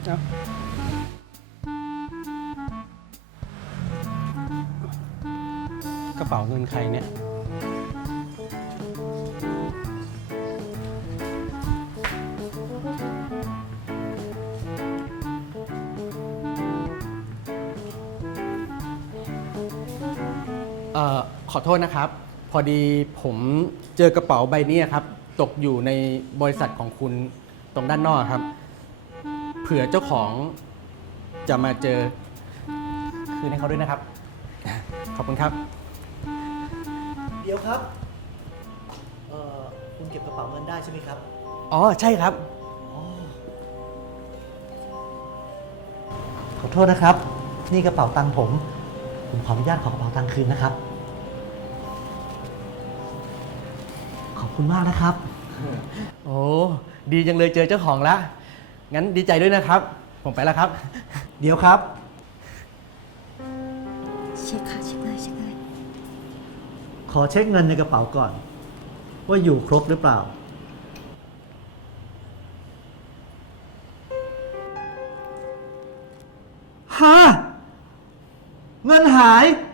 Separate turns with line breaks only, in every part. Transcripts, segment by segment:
เอ้ากระเป๋าเงินใครเนี่ยขอโทษนะครับ พอดีผมเจอกระเป๋าใบนี้ครับตกอยู่ในบริษัทของคุณตรงด้านนอกครับเผื่อเจ้าของจะมาเจอคืนให้เขาด้วยนะครับ ขอบคุณครับ
เดี๋ยวครับคุณเก็บกระเป๋าเงินได้ใช่ไหมครับ
อ๋อใช่ครับ
ขอโทษนะครับ นี่กระเป๋าตังค์ผมขออนุญาตขอกระเป๋าตังค์คืนนะครับ ขอบคุณมากนะครับ
โอ้ดีจังเลยเจอเจ้าของแล้วงั้นดีใจด้วยนะครับ ผมไปแล้วครับ
เดี๋ยวครับ
เช็คค่ะเช็คเลยเช็คเลย
ขอเช็คเงินในกระเป๋าก่อน ว่าอยู่ครบหรือเปล่าฮะเงินหาย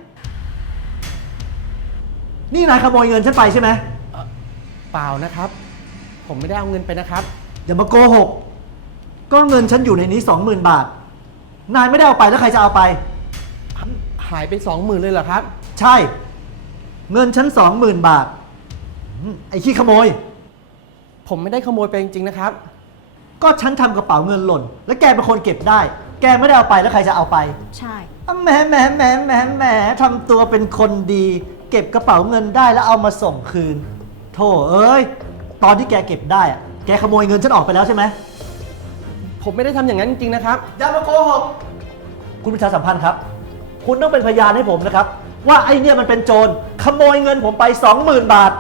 นี่นายขโมยเงินฉันไปใช่ไหม
เปล่านะครับ ผมไม่ได้เอาเงินไปนะครับ
อย่ามาโกหก ก็เงินฉันอยู่ในนี้ 20,000 บาท นายไม่ได้เอาไปแล้วใครจะเอาไป
หายไป 20,000เลยเหรอครับ
ใช่ เงินฉัน 20,000 บาทไอ้ขี้ขโมย
ผมไม่ได้ขโมยไปจริงๆนะครับ
ก็ฉันทำกระเป๋าเงินหล่น แล้วแกเป็นคนเก็บได้ แกไม่ได้เอาไปแล้วใครจะเอาไป
ใช่
แหมทำตัวเป็นคนดี เก็บกระเป๋าเงินได้แล้วเอามาส่งคืนโธ่เอ้ย ตอนที่แกเก็บได้อะแกขโมยเงินฉันออกไปแล้วใช่ไหม
ผมไม่ได้ทำอย่างนั้นจริงๆนะครับ
อย่ามาโกหก คุณประชาสัมพันธ์ครับ คุณต้องเป็นพยานให้ผมนะครับ ว่าไอ้เนี่ยมันเป็นโจรขโมยเงินผมไป 20,000 บาท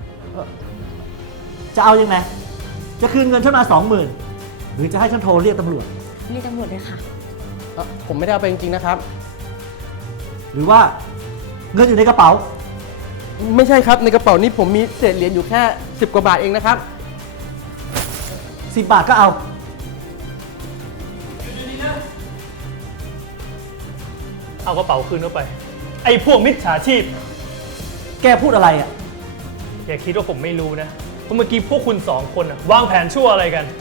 จะเอายังไง จะคืนเงินฉันมา 20,000 หรือจะให้ฉันโทรเรียกตำรวจ
เรียกตำรวจเลยค่ะ
ผมไม่ได้เอาไปจริงๆนะครับ
หรือว่าเงินอยู่ในกระเป๋า
ไม่ใช่ครับในกระเป๋านี้ผมมีเศษเหรียญอยู่แค่10 กว่าบาทเองนะครับ
10 บาทก็เอา
เอากระเป๋าคืนเข้าไป ไอ้พวกมิจฉาชีพ
แกพูดอะไรอ่ะ
อย่าคิดว่าผมไม่รู้นะว่าเมื่อกี้พวกคุณสองคนวางแผนชั่วอะไรกัน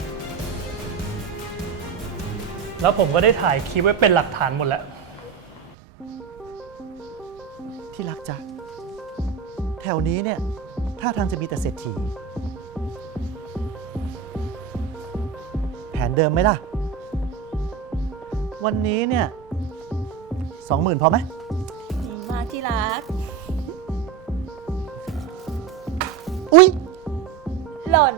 แล้วผมก็ได้ถ่ายคลิปไว้เป็นหลักฐานหมดแล้ว
ที่รักจ้ะแถวนี้เนี่ยท่าทางจะมีแต่เศรษฐีแผนเดิมไหมล่ะ วันนี้เนี่ย 20,000 พอไหม
ดีมากที่รัก
อุ๊ย
หล่น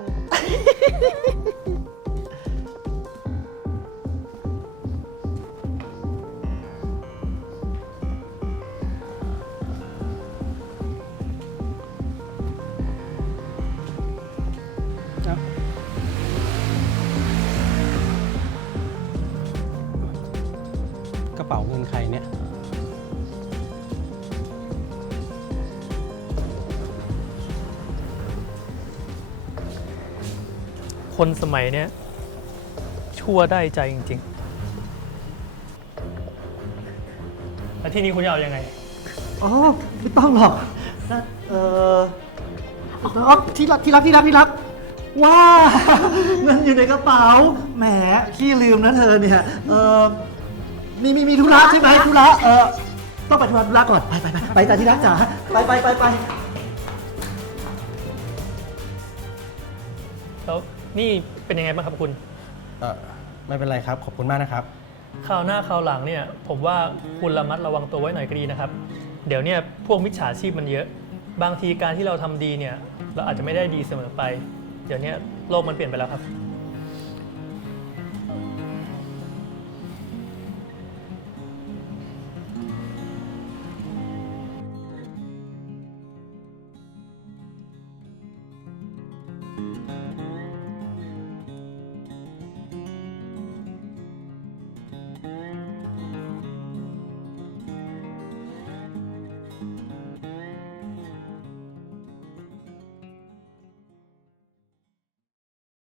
กระเป๋าเงินใครเนี่ย
คนสมัยเนี้ยชั่วได้ใจจริงๆ แล้วที่นี้คุณจะเอายังไง
อ๋อ ไม่ต้องหรอกนะที่รักว้า เงินอยู่ในกระเป๋า แหมขี้ลืมนะเธอเนี่ย มีธุระใช่ไหมธุระต้องไปธุระก่อน ไปจ้ะที่รักจ๋าไป
แล้วนี่เป็นยังไงบ้างครับคุณ
ไม่เป็นไรครับ ขอบคุณมากนะครับ
คราวหน้าคราวหลังเนี่ยผมว่าคุณระมัดระวังตัวไว้หน่อยก็ดีนะครับ เดี๋ยวเนี่ยพวกมิจฉาชีพมันเยอะ บางทีการที่เราทำดีเนี่ยเราอาจจะไม่ได้ดีเสมอไป เดี๋ยวนี้โลกมันเปลี่ยนไปแล้วครับ